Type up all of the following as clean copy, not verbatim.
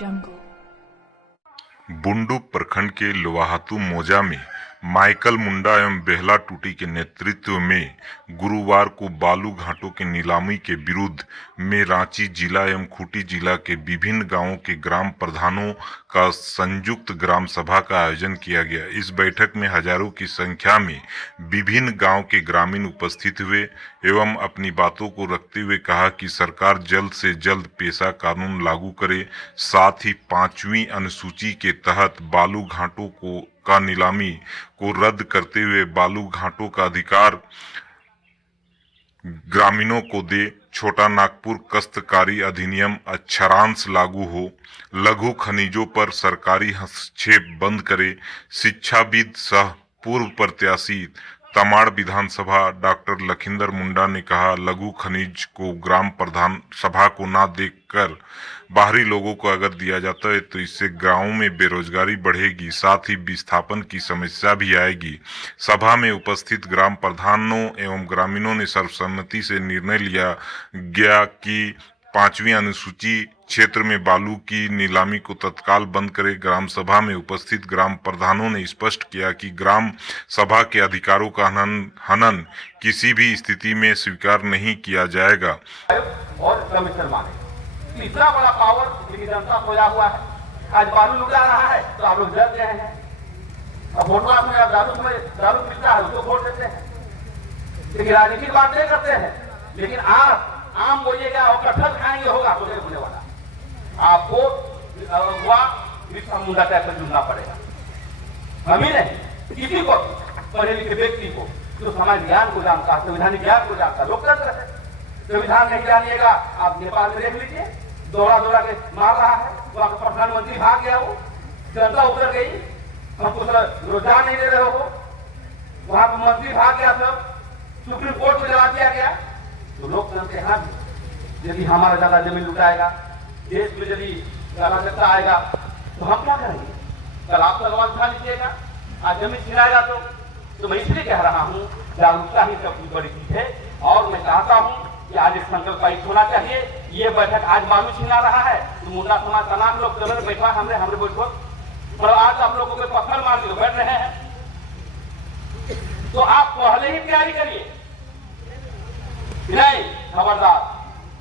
jungle. Bundu प्रखंड के लोहातू मौजा में माइकल मुंडा एवं बेहला टूटी के नेतृत्व में गुरुवार को बालू घाटों के नीलामी के विरुद्ध में रांची जिला एवं खूंटी जिला के विभिन्न गांवों के ग्राम प्रधानों का संयुक्त ग्राम सभा का आयोजन किया गया। इस बैठक में हजारों की संख्या में विभिन्न गांव के ग्रामीण उपस्थित हुए एवं अपनी बातों को रखते हुए कहा कि सरकार जल्द से जल्द पेशा कानून लागू करे, साथ ही 5वीं अनुसूची के तहत बालू घाटों का नीलामी को रद्द करते हुए बालू घाटों का अधिकार ग्रामीणों को दे, छोटा नागपुर काश्तकारी अधिनियम अक्षरांश लागू हो, लघु खनिजों पर सरकारी हस्तक्षेप बंद करे। शिक्षाविद सह पूर्व प्रत्याशी तमाड़ विधानसभा डॉक्टर लखिंदर मुंडा ने कहा, लघु खनिज को ग्राम प्रधान सभा को ना देकर बाहरी लोगों को अगर दिया जाता है तो इससे गांवों में बेरोजगारी बढ़ेगी, साथ ही विस्थापन की समस्या भी आएगी। सभा में उपस्थित ग्राम प्रधानों एवं ग्रामीणों ने सर्वसम्मति से निर्णय लिया गया कि 5वीं अनुसूची क्षेत्र में बालू की नीलामी को तत्काल बंद करे। ग्राम सभा में उपस्थित ग्राम प्रधानों ने स्पष्ट किया कि ग्राम सभा के अधिकारों का हनन किसी भी स्थिति में स्वीकार नहीं किया जाएगा। और कमिश्नर माने इतना बड़ा पावर जनता खोया हुआ है, आज बालू लुटा रहा है तो आप लोग जल गए हैं। अब वोट में आप दारू मिलता है उसको वोट देते हैं, लेकिन राजनीतिक बात नहीं करते हैं। लेकिन आप आम बोलिएगा और कटहल खाएंगे होगा तो नहीं होने वाला। आपको बिरसा मुंडा टाइप से चुनना पड़ेगा, हम ही नहीं, किसी को पढ़े लिखे व्यक्ति को जो समाज ज्ञान को जानता है, संवैधानिक ज्ञान को जानता है। लोकतंत्र है, संविधान नहीं जानिएगा आप नेपाल में देख लीजिए, दौड़ा दौड़ा के मार रहा है, वहां का प्रधानमंत्री भाग गया, वो जनता उतर गई, हमको रोजगार नहीं दे रहे हो, वहां पर मंत्री भाग गया, सब सुप्रीम कोर्ट में जवाब दिया गया। तो लोकतंत्र यहाँ यदि हमारा ज्यादा जमीन लुटाएगा, देश में यदि अराजकता आएगा तो हम क्या करेंगे? कल आप सवाल उठा लीजिएगा, आज जमीन छिनाएगा तो मैं इसलिए कह रहा हूँ जागरूकता ही सबसे बड़ी चीज है। और मैं चाहता हूँ कि आज एक संकल्प पारित होना चाहिए। ये बैठक आज बालू छिना रहा है तो मुंडा समाज तमाम लोग चलो बैठवा हमने बैठो, पर आज आप लोगों को पत्थर मार के बैठ रहे हैं, तो आप पहले ही तैयारी करिए। नहीं खबरदार,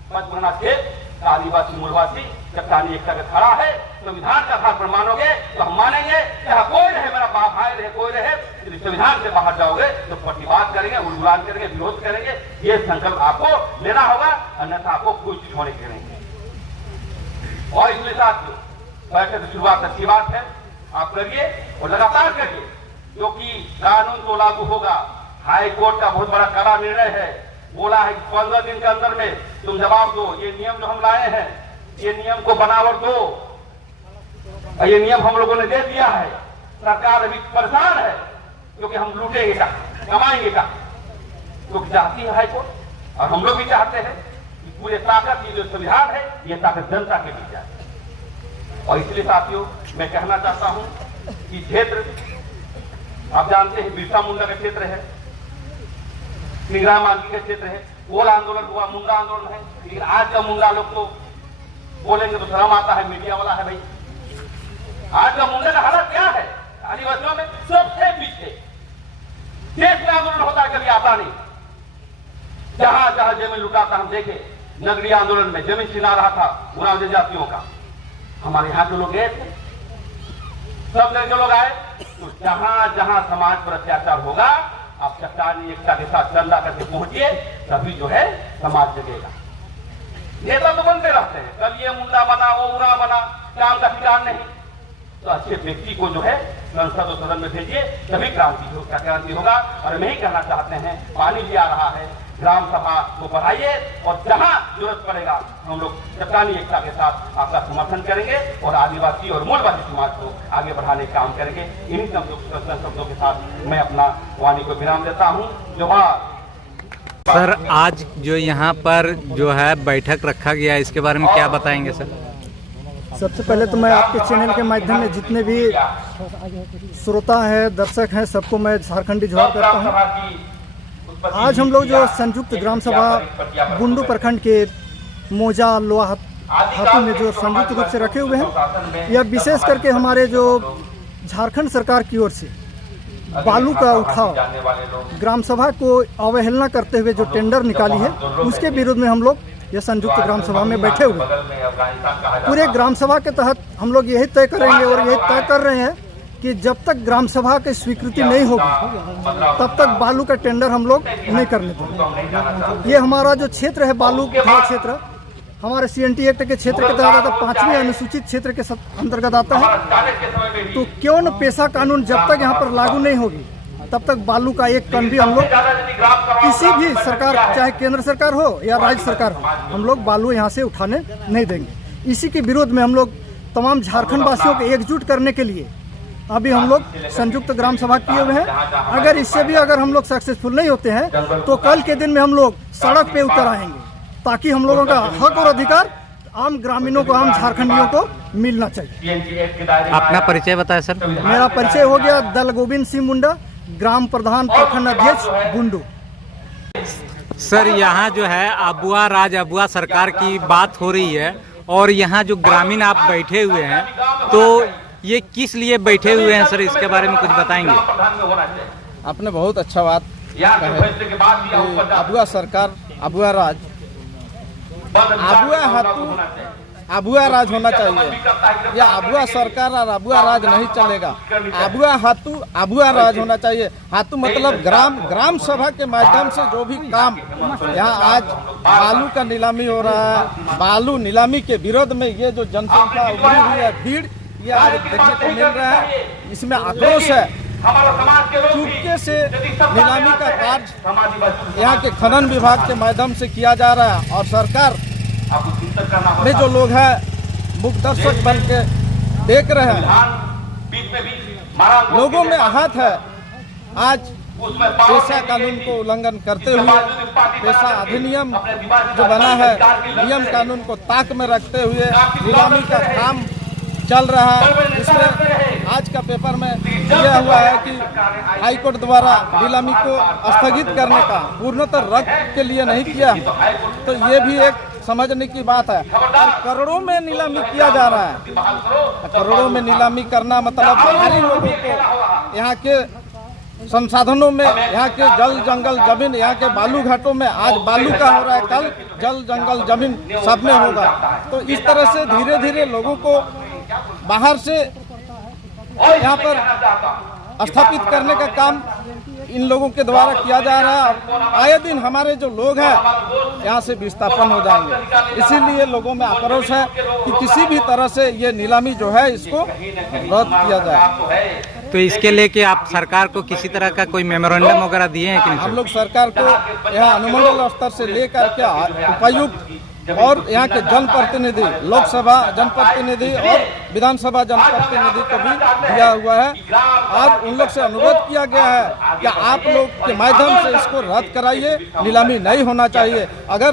पचमढ़ा क्षेत्र आदिवासी मूलवासी चट्टानी एकता का खड़ा है, संविधान का आधार पर मानोगे तो हम मानेंगे, चाहे कोई रहे, मेरा बाप भाई रहे, कोई रहे, यदि संविधान से बाहर जाओगे तो प्रतिवाद करेंगे, उल्लंघन करेंगे, विरोध करेंगे। ये संकल्प आपको लेना होगा, अन्यथा आपको कोई चीज होने के नहीं। और इसलिए साथियों, बैठक की शुरुआत अच्छी बात है, आप करिए और लगातार करिए, क्योंकि कानून तो लागू होगा। हाई कोर्ट का बहुत बड़ा कड़ा निर्णय है, बोला है कि 15 दिन के अंदर में तुम जवाब दो। ये नियम जो हम लाए हैं, ये नियम को बनावट दो, ये नियम हम लोगों ने दे दिया है। सरकार अभी परेशान है क्योंकि हम लूटेंगे का, कमाएंगे का, क्योंकि चाहती है हाईकोर्ट, और हम लोग भी चाहते हैं कि पूरे ताकत की जो संविधान है ये ताकत जनता के दी जाए। और इसलिए साथियों मैं कहना चाहता हूं कि क्षेत्र आप जानते हैं बिरसा मुंडा का क्षेत्र है, निगरान मांगी का क्षेत्र है, कोल आंदोलन हुआ, मुंडा आंदोलन है। लेकिन आज का मुंडा लोग तो बोलेंगे तो शर्म आता है, मीडिया वाला है भाई। आज का मुंडा का हालत क्या है? आदिवासियों में सबसे पीछे, देश में आंदोलन होता है कभी आता नहीं। जहां जहां जमीन लुटाता हम देखे, नगरीय आंदोलन में जमीन छिना रहा था उराव जनजातियों का, हमारे यहाँ के लोग गए थे, सब जगह लोग आए। तो जहां जहां समाज पर अत्याचार होगा आप चट्टानी एकता के साथ चंदा करके पहुंचिए, तभी जो है समाज जगेगा। नेता तो बनते रहते हैं, कल ये मुंडा बना, वो उरा बना, काम का ठिकान नहीं। तो अच्छे व्यक्ति को जो है संसद और सदन में भेजिए, तभी क्रांति होगा। और हम यही कहना चाहते हैं, पानी भी आ रहा है, ग्राम सभा को बढ़ाइए और जहां जरूरत पड़ेगा हम लोग चट्टानी एकता के साथ आपका समर्थन करेंगे और आदिवासी और मूलवासी समाज को आगे बढ़ाने का काम करेंगे। इन्हीं शब्दों के साथ मैं अपना वाणी को विराम देता हूँ। जोहार। सर, आज जो यहाँ पर जो है बैठक रखा गया है, इसके बारे में क्या बताएंगे सर? सबसे पहले तो मैं आपके चैनल के माध्यम में जितने भी श्रोता हैं, दर्शक हैं, सबको मैं झारखंडी जोहार करता हूँ। आज हम लोग जो संयुक्त ग्राम सभा बुंडू प्रखंड के मौजा हाथों में जो संयुक्त रूप से रखे हुए हैं। यह विशेष करके हमारे जो झारखंड सरकार की ओर से बालू का उठाव ग्राम सभा को अवहेलना करते हुए जो टेंडर निकाली है, उसके विरोध में हम लोग ये संयुक्त ग्राम सभा में बैठे हुए। पूरे ग्राम सभा के तहत हम लोग यही तय करेंगे और यही तय कर रहे हैं कि जब तक ग्राम सभा की स्वीकृति नहीं होगी तब तक बालू का टेंडर हम लोग नहीं करने देंगे। ये हमारा जो क्षेत्र है बालू का क्षेत्र, हमारे CNT एक्ट के क्षेत्र के तहत आता, 5वीं अनुसूचित क्षेत्र के अंतर्गत आता है। तो क्यों न पेशा कानून जब तक यहाँ पर लागू नहीं होगी तब तक बालू का एक कण भी हम लोग किसी भी सरकार, चाहे केंद्र सरकार हो या राज्य सरकार हो, हम लोग बालू यहाँ से उठाने नहीं देंगे। इसी के विरोध में हम लोग तमाम झारखंड वासियों को एकजुट करने के लिए अभी हम लोग संयुक्त ग्राम सभा किए हुए हैं। अगर इससे भी अगर हम लोग सक्सेसफुल नहीं होते हैं तो कल के दिन में हम लोग सड़क पे उतर आएंगे, ताकि हम लोगों का हक और अधिकार आम ग्रामीणों को, आम झारखंडियों को मिलना चाहिए। अपना परिचय बताएं सर। मेरा परिचय हो गया दल गोविंद सिंह मुंडा, ग्राम प्रधान प्रखंड अध्यक्ष बुंडू। सर यहाँ जो है अबुआ राज अबुआ सरकार की बात हो रही है और यहाँ जो ग्रामीण आप बैठे हुए हैं, तो ये किस लिए बैठे हुए हैं सर, इसके बारे में कुछ बताएंगे? आपने बहुत अच्छा बात कहे। अबुआ सरकार, अबुआ राज, अबुआ हाथू अबुआ राज होना चाहिए। या अबुआ सरकार और अबुआ राज नहीं चलेगा, अबुआ हाथू अबुआ राज होना चाहिए। हाथू मतलब ग्राम सभा के माध्यम से जो भी काम, यहाँ आज बालू का नीलामी हो रहा है, बालू नीलामी के विरोध में ये जो जनसंख्या उभरी हुई है, भीड़, ये आज देखने को मिल रहा है। इसमें आक्रोश है। चुपके से नीलामी का कार्य यहाँ के खनन विभाग के माध्यम से किया जा रहा है और सरकार में जो लोग हैं मुख्य दर्शक बन के देख रहे हैं। लोगों में आहत है। आज पेशा कानून को उल्लंघन करते हुए, पेशा अधिनियम जो बना है, नियम कानून को ताक में रखते हुए नीलामी का काम चल रहा है। इसमें आज का पेपर में दिया हुआ है कि हाईकोर्ट द्वारा नीलामी को स्थगित करने का, पूर्णतः रद्द के लिए नहीं किया, तो ये भी एक समझने की बात है। और करोड़ों में नीलामी किया जा रहा है। करोड़ों में नीलामी करना मतलब बाहरी लोगों को यहाँ के संसाधनों में, यहाँ के जल जंगल जमीन, यहाँ के बालू घाटों में, आज बालू का हो रहा है, कल जल जंगल जमीन सब में होगा। तो इस तरह से धीरे धीरे लोगों को बाहर से यहाँ पर स्थापित करने का काम इन लोगों के द्वारा किया जा रहा है। आए दिन हमारे जो लोग हैं यहाँ से विस्थापन हो जाएंगे। इसीलिए लोगों में आक्रोश है कि किसी भी तरह से ये नीलामी जो है इसको रद्द किया जाए। तो इसके लेके आप सरकार को किसी तरह का कोई मेमोरेंडम वगैरह दिए हैं कि नहीं? हम लोग सरकार को यहाँ अनुमंडल स्तर से लेकर के उपायुक्त और यहाँ के जनप्रतिनिधि, लोकसभा जनप्रतिनिधि और विधानसभा जनप्रतिनिधि को भी दिया हुआ है। आज उन लोग से अनुरोध किया गया है कि आप लोग के माध्यम से इसको रद्द कराइए, नीलामी नहीं होना चाहिए। अगर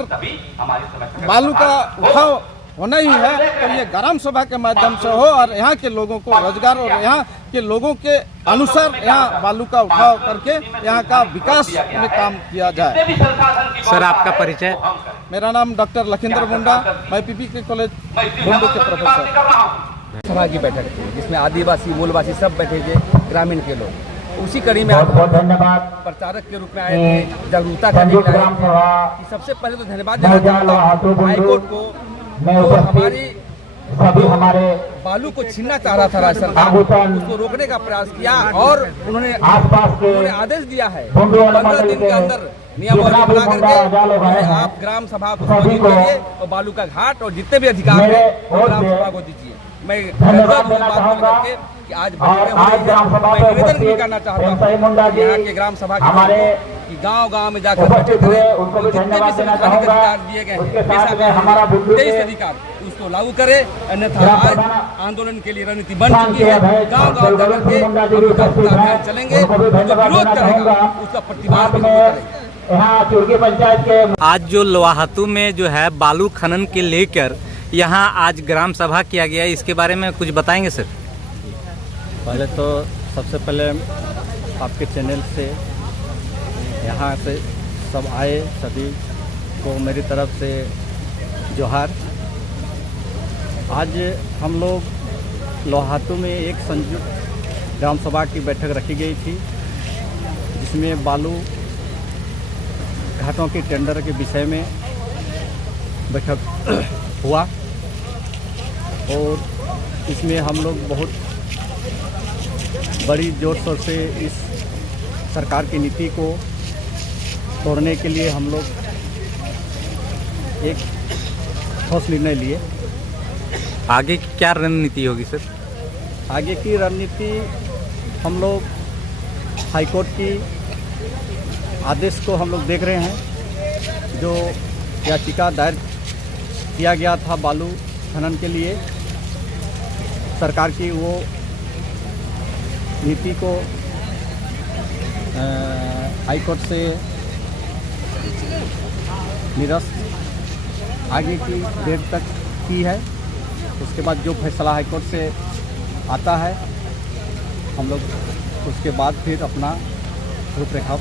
बालू का उठाव होना ही है तो ये ग्राम सभा के माध्यम से हो और यहाँ के लोगों को रोजगार और यहाँ के लोगों के अनुसार यहाँ बालू का उठाव करके यहाँ का विकास में काम किया जाए। सर आपका परिचय? मेरा नाम डॉक्टर लखिंदर मुंडा, मैं PPK कॉलेज बुंडू के प्रोफेसर। सभा की बैठक थी जिसमें आदिवासी, मूलवासी सब बैठे थे, ग्रामीण के लोग। उसी कड़ी में बहुत धन्यवाद प्रचारक के रूप में आए थे, जागरूकता करने के लिए आए थे। सबसे पहले तो धन्यवाद देना चाहता हूँ हाईकोर्ट को, जो हमारी सभी हमारे बालू को छीनना चाह रहा था राज्य सरकार, उसको रोकने का प्रयास किया और उन्होंने आदेश दिया है 15 दिन के अंदर नियमावली बना करके आप ग्राम सभा को संबोधित करिए और बालू का घाट और जितने भी अधिकार है वो ग्राम सभा को दीजिए। मैं बात करके कि आज निवेदन भी करना चाहता हूँ यहाँ के ग्राम सभा के गांव में जाकर बैठे करें, जितने भी संवैधानिक अधिकार दिए गए हैं, पेशा का 23 अधिकार उसको लागू करे, अन्यथा आज आंदोलन के लिए रणनीति बन चुकी है। गांव जाकर के अभियान चलेंगे, जो विरोध करेगा उसका प्रतिवाद भी करेंगे। यहाँ चुरगी पंचायत के आज जो लोहातू में जो है बालू खनन के लेकर यहाँ आज ग्राम सभा किया गया है, इसके बारे में कुछ बताएंगे सर? पहले तो सबसे पहले आपके चैनल से यहाँ से सब आए, सभी को मेरी तरफ से जोहार। आज हम लोग लोहातू में एक संयुक्त ग्राम सभा की बैठक रखी गई थी, जिसमें बालू घाटों के टेंडर के विषय में बैठक हुआ और इसमें हम लोग बहुत बड़ी जोर शोर से इस सरकार की नीति को तोड़ने के लिए हम लोग एक ठोस निर्णय लिए। आगे की क्या रणनीति होगी सर? आगे की रणनीति हम लोग हाईकोर्ट की आदेश को हम लोग देख रहे हैं, जो याचिका दायर किया गया था बालू खनन के लिए। सरकार की वो नीति को हाईकोर्ट से निरस्त आगे की डेट तक की है। उसके बाद जो फैसला हाईकोर्ट से आता है हम लोग उसके बाद फिर अपना रूपरेखा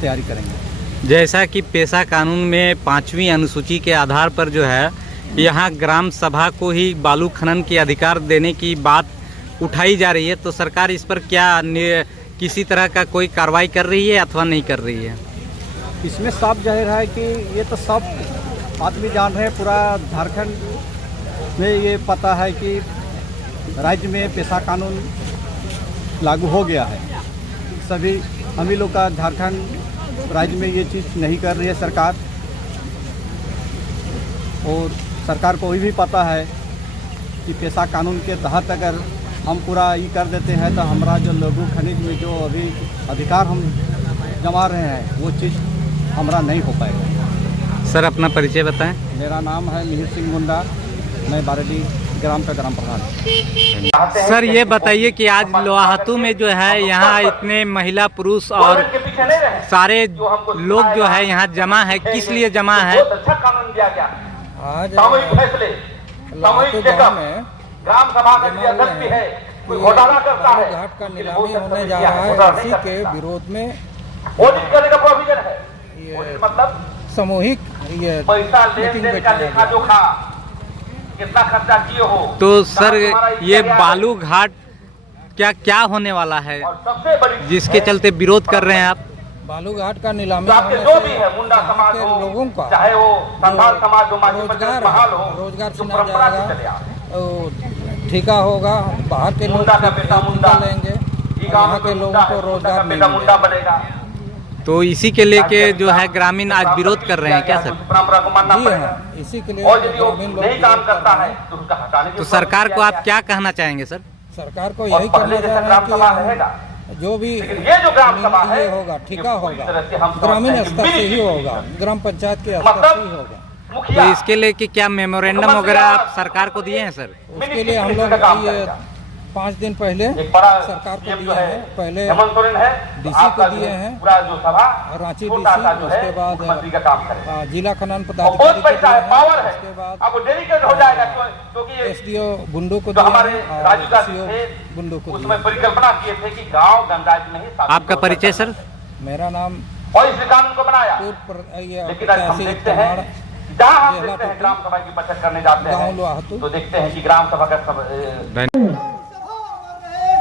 तैयारी करेंगे। जैसा कि पेशा कानून में 5वीं अनुसूची के आधार पर जो है यहाँ ग्राम सभा को ही बालू खनन के अधिकार देने की बात उठाई जा रही है, तो सरकार इस पर क्या किसी तरह का कोई कार्रवाई कर रही है अथवा नहीं कर रही है? इसमें साफ जाहिर है कि ये तो सब आदमी जान रहे हैं, पूरा झारखंड में ये पता है कि राज्य में पेशा कानून लागू हो गया है। सभी हम ही लोग का झारखंड राज्य में ये चीज़ नहीं कर रही है सरकार, और सरकार को भी पता है कि पेशा कानून के तहत अगर हम पूरा ये कर देते हैं तो हमारा जो लघु खनिज में जो अभी अधिकार हम जमा रहे हैं वो चीज़ हमारा नहीं हो पाएगा। सर अपना परिचय बताएं। मेरा नाम है मिहिर सिंह मुंडा, मैं बारेडी ग्राम का ग्राम प्रधान। सर ये बताइए कि आज लोहातू में जो है यहाँ इतने महिला पुरुष और सारे लोग जो है यहाँ जमा है, किस लिए जमा है? आज लोहातू गाँव में ग्राम सभा के अध्यक्ष भी है, कोई घोटाला करता है, घाट का नीलामी होने जा रहा है, इसी के विरोध में ऑडिट करने का प्रोविजन है। ये मतलब सामूहिक ये पैसा मीटिंग लेन का लेखा जोखा कितना खर्चा किए हो। तो सर ये बालू घाट क्या क्या होने वाला है और सबसे बड़ी जिसके चलते विरोध कर रहे हैं आप? बालू घाट का नीलामी आपके होने जो से भी है, मुंडा यहाँ समाज के हो, लोगों का चाहे वो संथाल समाज हो, माझी रोजगार बहाल हो, रोजगार जो छीना परंपरा से चले जाएगा, आ रहे हैं। तो ठेका होगा, बाहर के लोग मुंडा का बेटा मुंडा लेंगे, ये यहाँ गांव के लोगों को रोजगार नहीं मुंडा मिलेगा। बनेगा। तो इसी के लेके जो है ग्रामीण आज विरोध कर रहे हैं क्या सर? परंपरा को मानना जी पड़ेगा। हाँ, इसी के लिए और यदि वो ग्रामीण लोग नहीं काम करता है तो उसका हटाने की तो सरकार को आप क्या कहना चाहेंगे सर? सरकार को और यही पहले करना जैसा ग्राम सभा चाहिए रहेगा, कि जो भी लेकिन ये जो ग्राम सभा है ये होगा ठेका ये पूरी होगा, तरह से हम ग्रामीण समझते हैं स्तर कि से ही मिली होगा, ग्राम पंचायत के स्तर से ही होगा। तो मुखिया इसके लेके क्या मेमोरेंडम वगैरह आप सरकार को दिए हैं सर? उसके लिए हम लोग ये 5 दिन पहले एक बड़ा सरकार को ये जो दिए है हैं। पहले हेमंत सोरेन है, डीसी आपका को जो दिए है हैं, पूरा जो सभा रांची छोटा सा डीसी, जो है उसके बाद मुख्यमंत्री का काम करे। जिला खनन और पदाधिकारी बहुत को पैसा दिए है, हैं, पावर है, उसके बाद अब वो डेलीकेट हो जाएगा क्योंकि ये एसडीओ बुंडू को जो दिए हमारे हैं राजू और गांधी सीओ थे बुंडू को दिए उसमें हैं। परिकल्पना किए थे कि गांव गंगायत में ही शासन आपका व्यवस्था परिचय करना सर? है। मेरा नाम और इस कानून को बनाया, ये लेकिन आज हम प्रत्याशी देखते हैं तमाड़ जहाँ हम जिला देखते हैं टोपी, ग्राम सभा की बैठक करने जाते गाँव हैं लोहातू। तो देखते हैं कि ग्राम सभा का सब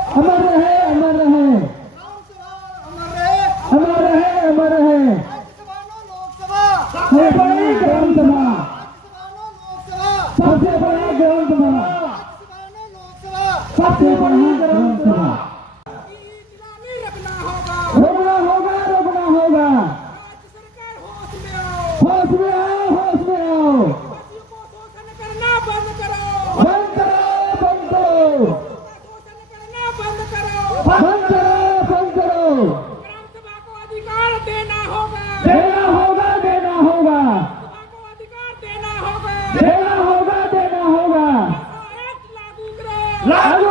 अमर रहे, अमर रहे, अमर रहे, अमर रहे। सबसे बड़ी ग्राम सभा, सबसे बड़ी ग्राम सभा, सबसे बड़ी ग्राम सभा। रोकना होगा, रोकना होगा। होश में आओ, होश में आओ। बंद करो, बंद करो। बंद करो, बंद करो। ग्राम सभा को अधिकार देना होगा, देना होगा, देना होगा, सभा को अधिकार देना होगा, देना होगा, देना होगा। एक्ट लागू करो, लागू